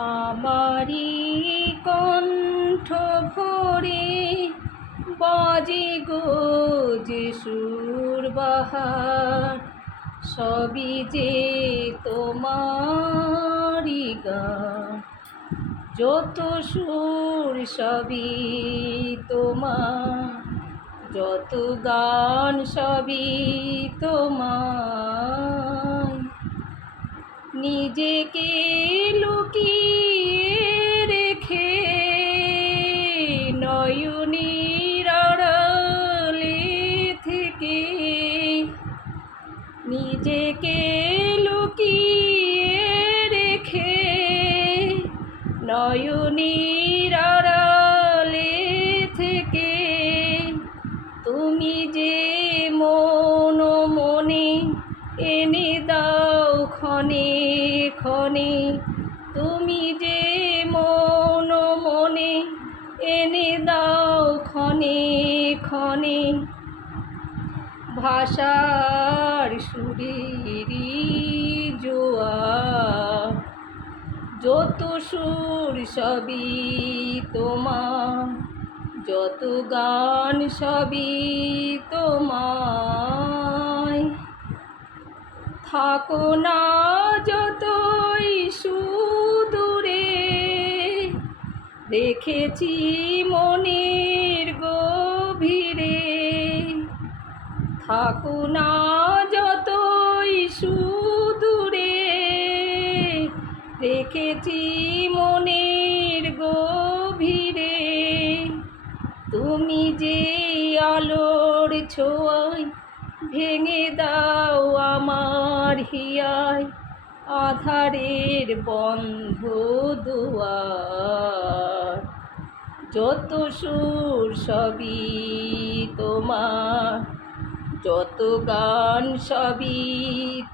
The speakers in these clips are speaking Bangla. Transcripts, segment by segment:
আমারি কণ্ঠ ভরে বাজে গো যে সুর বাহার, সবই যে তোমারি গান। যত সুর সবই তোমার, যত গান সবই তোমার। নিজেকে লুকিয়ে রেখে নয়নের আড়ালে থেকে, নিজেকে লুকিয়ে রেখে নয়নের আড়ালে থেকে, তুমি যে মন মনে এনে দাও ক্ষণে ক্ষণে, তুমি যে মন মনে এনে দাও ক্ষণে ক্ষণে। ভাষার সুরেরই জোয়ার, যত সুর সবই তোমার, যত গান সবই তোমায়। থাকো না যতই সুদূরে, রেখেছি মনের গভীরে। থাকো না যতই সুদূরে, রেখেছি মনের গভীরে। তুমি যে আলোর ছোঁয়ায় ভেঙে দাও আমার হিয়ায় আধারের বন্ধ দুয়ার। যত সুর সবই তোমার, যত গান সবই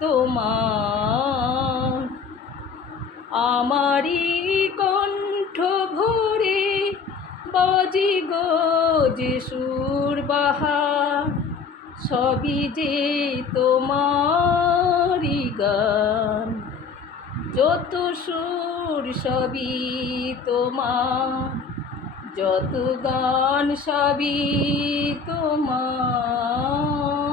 তোমার। আমারি কণ্ঠ ভরে বাজে গো যে সুর বাহার, সবই যে তোমারি গান। যত সুর সবই তোমার, যত গান সবই তোমার।